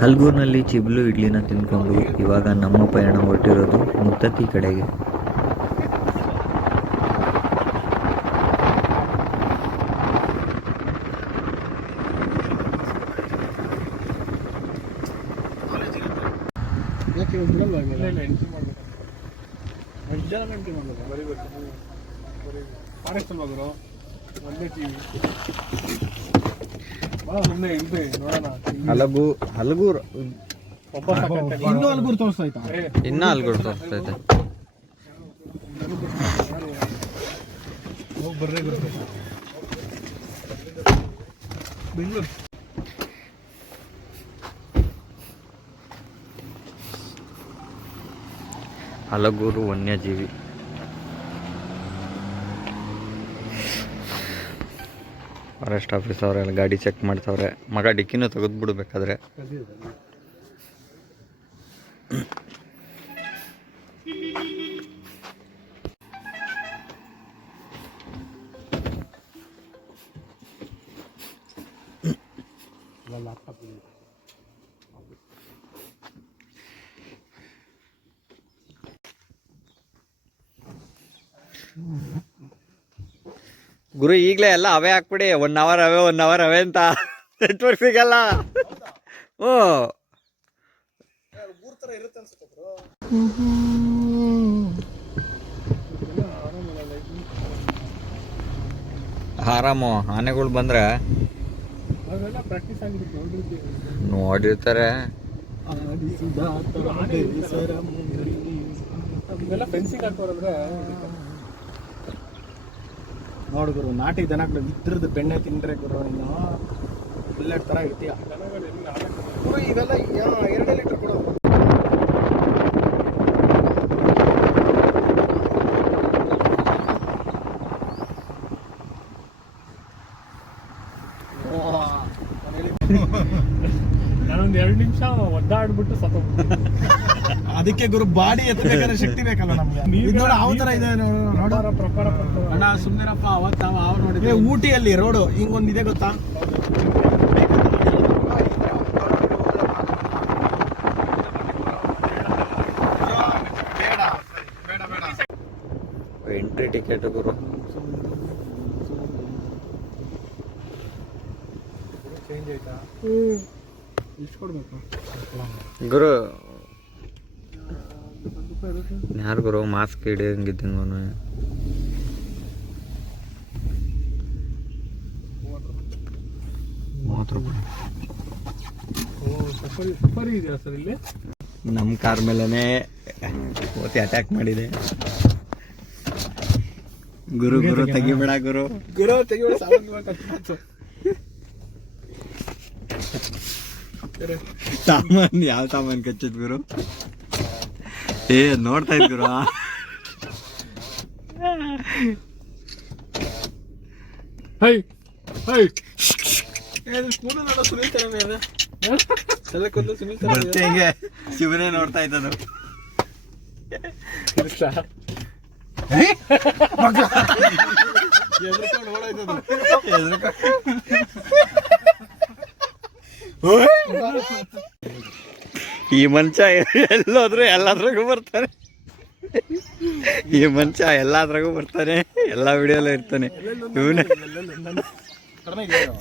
ಹಲ್ಗೂರ್ನಲ್ಲಿ ಚಿಬ್ಲು ಇಡ್ಲಿನ ತಿಂದ್ಕೊಂಡು ಇವಾಗ ನಮ್ಮ ಪಯಣ ಹೊರಟಿರೋದು ಮುತ್ತತ್ತಿ ಕಡೆಗೆ. ಯಾಕೆ ಹಲಗು ಹಲಗೂರ್. ಇನ್ನೂ ಹಲಗೂರ್ ಗುರು ತೋರಿಸ್ತಾ ಇನ್ನ ಹಲ್ಗೂರು ತೋರಿಸ್ತೈತೆ ಬೆಂಗಳೂರು. ಹಲಗೂರು ವನ್ಯಜೀವಿ. ಫಾರೆಸ್ಟ್ ಆಫೀಸ್ ಅವರೆಲ್ಲ ಗಾಡಿ ಚೆಕ್ ಮಾಡ್ತಾವ್ರೆ. ಮಗ ಡಿಕ್ಕಿನೂ ತೆಗೆದ್ಬಿಡ್ಬೇಕಾದ್ರೆ. ಲ್ಯಾಪ್ಟಾಪ್ ಇದೆ ಗುರು ಈಗಲೇ ಎಲ್ಲ ಅವೇ ಹಾಕ್ಬಿಡಿ one hour away one hour away ಅಂತ ನೆಟ್ವರ್ಕ್ ಸಿಗಲ್ಲ ಓ ಆರಾಮು ಆನೆಗಳು ಬಂದ್ರೆ ನೋಡಿರ್ತಾರೆ ನೋಡು ಗುರು, ನಾಟಿ ದನಗಳು ಇದ್ರದ್ದು ಬೆಣ್ಣೆ ತಿಂದ್ರೆ ಗುರು ನೀನು ಬುಲ್ಲೆಟ್ ತರ ಇರ್ತೀಯ. ಗುರು, ಇವೆಲ್ಲ ಏನು ಎರಡೇ ಲೀಟ್ರ್ ಕೊಡೋದು ನಾನೊಂದು ಎರಡು ನಿಮಿಷ ಒದ್ದಾಡ್ಬಿಟ್ಟು ಸತ್ತ ಅದಕ್ಕೆ ಗುರು ಬಾಡಿ ಎತ್ತಬೇಕಾದ್ರೆ ಶಕ್ತಿ ಬೇಕಲ್ಲ ನಮ್ಗೆ. ಇದು ನೋಡು ಯಾವ ತರ ಇದೆ ನೋಡು ಅಣ್ಣ ಸುಮ್ನಿರಪ್ಪ ಅವತ್ತ ನಾವು ನೋಡಿದ್ವಿ. ಊಟಿಯಲ್ಲಿ ರೋಡು ಹಿಂಗೊಂದು ಇದೆ ಗೊತ್ತಾ? ಎಂಟ್ರಿ ಟಿಕೆಟ್ ಗುರು. ಗುರು ಯಾರು ಗುರು ಮಾಸ್ಕ್ ಮೂವತ್ತು ರೂಪಾಯಿ. ಇದೆಯಾ ಸರ್ ಇಲ್ಲಿ ನಮ್ಮ ಕಾರ್ ಮೇಲೇ ಓತಿ ಅಟ್ಯಾಕ್ ಮಾಡಿದೆ. ಗುರು ಗುರು ತೆಗಿಬೇಡ ಗುರು. ಗುರು ಸಾಮಾನ್ ಯಾವ ಸಾಮಾನ್ ಕಚ್ಚಿದ್ ಗುರು? ಏ ನೋಡ್ತಾ ಇದ್ ಗುರು ಹೈ. ಹೈ ಸ್ಕೂಲ್ ನೋಡೋ ಸುನೀಲ್ ತರ ಮೇಲೆ ತಲೆ ಕೂದಲು ಸುನೀಲ್ ತರ ಬರ್ತೆ ಹಿಂಗೆ ಶಿವನೇ ನೋಡ್ತಾ ಇದ್ದದು ಎದ್ರುಕೊಂಡು ಈ ಮನುಷ್ಯ ಎಲ್ಲೋದ್ರೂ ಎಲ್ಲಾದ್ರಾಗೂ ಬರ್ತಾನೆ. ಈ ಮನುಷ್ಯ ಎಲ್ಲಾದ್ರಾಗೂ ಬರ್ತಾನೆ, ಎಲ್ಲ ವಿಡಿಯೋಲ್ಲ ಇರ್ತಾನೆ. ಇವನೇ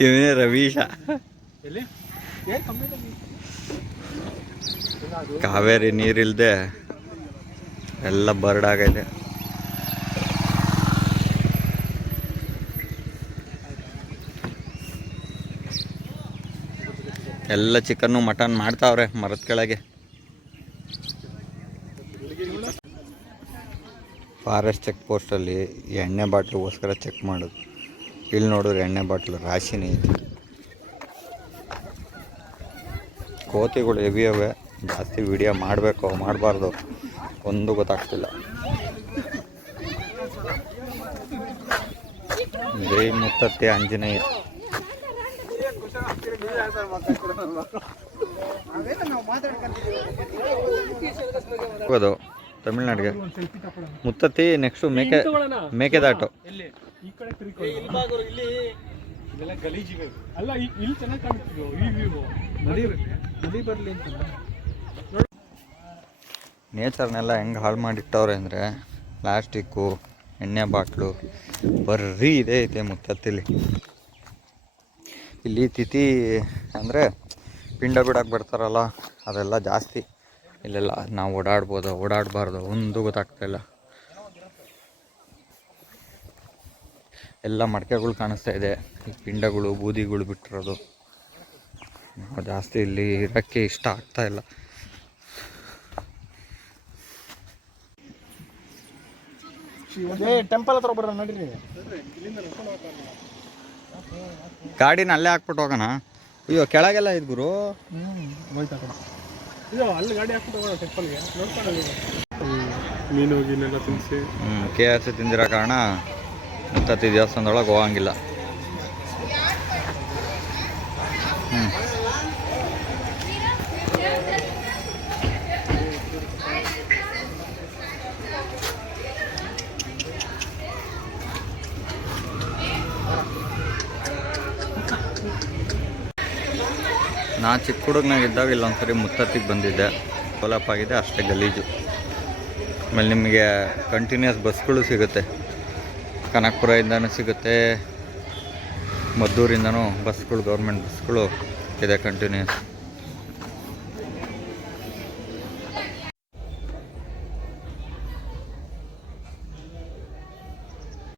ಇವನೇ ರವೀಶ. ಕಾವೇರಿ ನೀರಿಲ್ಲದೆ ಎಲ್ಲ ಬರ್ಡ್ ಆಗೈತೆ ಎಲ್ಲ ಚಿಕನ್ನು ಮಟನ್ ಮಾಡ್ತಾವ್ರೆ ಮರದ ಕೆಳಗೆ. ಫಾರೆಸ್ಟ್ ಚೆಕ್ ಪೋಸ್ಟಲ್ಲಿ ಎಣ್ಣೆ ಬಾಟ್ಲಿಗೋಸ್ಕರ ಚೆಕ್ ಮಾಡೋದು. ಇಲ್ಲಿ ನೋಡಿದ್ರೆ ಎಣ್ಣೆ ಬಾಟ್ಲು ರಾಶಿನೇ ಐತಿ ಕೋತಿಗಳು ಹೆವಿ ಅವೆ ಜಾಸ್ತಿ ವಿಡಿಯೋ ಮಾಡಬೇಕು, ಮಾಡಬಾರ್ದು. ಒಂದು ಗೊತ್ತಾಗ್ತಿಲ್ಲ. ಜೈ ಮುತ್ತತ್ತೆ ಆಂಜನೇಯ. ಹೋಗೋದು ತಮಿಳ್ನಾಡಿಗೆ. ಮುತ್ತತ್ತಿ ನೆಕ್ಸ್ಟು ಮೇಕೆ ಮೇಕೆದಾಟು. ಈ ಕಡೆ ತಿರ್ಕೊಂಡು. ಇಲ್ಲಿ ಇದೆಲ್ಲ ಗಲೀಜಿವೆ ಅಲ್ಲ ಇಲ್ಲಿ ಚೆನ್ನಾಗಿ ಕಾಣಿಸ್ತಿದ್ವು ಈ ವ್ಯೂ ನಡೀರಿ ನದಿ ಬರಲಿ ಅಂತ ನೇಚರ್ನೆಲ್ಲ ಹೆಂಗೆ ಹಾಳು ಮಾಡಿಟ್ಟವ್ರೆ ಅಂದರೆ ಪ್ಲಾಸ್ಟಿಕ್ಕು ಎಣ್ಣೆ ಬಾಟ್ಲು ಬರ್ರೀ ಇದೇ ಐತೆ ಮುತ್ತತ್ತಿಲಿ. ಇಲ್ಲಿ ತಿಥಿ ಅಂದರೆ ಪಿಂಡ ಬಿಡಕ್ಕೆ ಬರ್ತಾರಲ್ಲ ಅದೆಲ್ಲ ಜಾಸ್ತಿ. ಇಲ್ಲೆಲ್ಲ ನಾವು ಓಡಾಡ್ಬೋದು, ಓಡಾಡಬಾರ್ದು, ಒಂದು ಗೊತ್ತಾಗ್ತಾಯಿಲ್ಲ ಎಲ್ಲ ಮಡಕೆಗಳು ಕಾಣಿಸ್ತಾ ಇದೆ ಪಿಂಡಗಳು, ಬೂದಿಗಳು ಬಿಟ್ಟಿರೋದು. ನಾವು ಜಾಸ್ತಿ ಇಲ್ಲಿ ಇರೋಕ್ಕೆ ಇಷ್ಟ ಆಗ್ತಾ ಇಲ್ಲ. ಟೆಂಪಲ್ ಹತ್ರ ಬರೋಣ ನಡೀರಿ. ಗಾಡಿನ ಅಲ್ಲೇ ಹಾಕ್ಬಿಟ್ಟು ಹೋಗೋಣ. ಅಯ್ಯೋ ಕೆಳಗೆಲ್ಲ ಇದ್ ಗುರು. ಅಲ್ಲಿ ಗಾಡಿ ಮೀನು ಗೀನೆಲ್ಲ ತಿನ್ಸಿ ಹ್ಞೂ ಕೆ ಆರ್ ಸಿ ತಿಂದಿರೋ ಕಾರಣ ಮುತ್ತತ್ತಿ ದೇವಸ್ಥಾನದೊಳಗೆ ಹೋಗಂಗಿಲ್ಲ. ಹ್ಞೂ ನಾ ಚಿಕ್ಕ ಹುಡುಗನಾಗಿದ್ದಾಗ ಇಲ್ಲೊಂದ್ಸರಿ ಮುತ್ತತ್ತಿಗೆ ಬಂದಿದ್ದೆ. ಡೆವಲಪ್ ಆಗಿದೆ, ಅಷ್ಟೇ ಗಲೀಜು. ಆಮೇಲೆ ನಿಮಗೆ ಕಂಟಿನ್ಯೂಸ್ ಬಸ್ಗಳು ಸಿಗುತ್ತೆ. ಕನಕಪುರದಿಂದನೂ ಸಿಗುತ್ತೆ, ಮದ್ದೂರಿಂದನೂ ಬಸ್ಗಳು ಗೌರ್ಮೆಂಟ್ ಬಸ್ಗಳು ಇದೆ ಕಂಟಿನ್ಯೂಸ್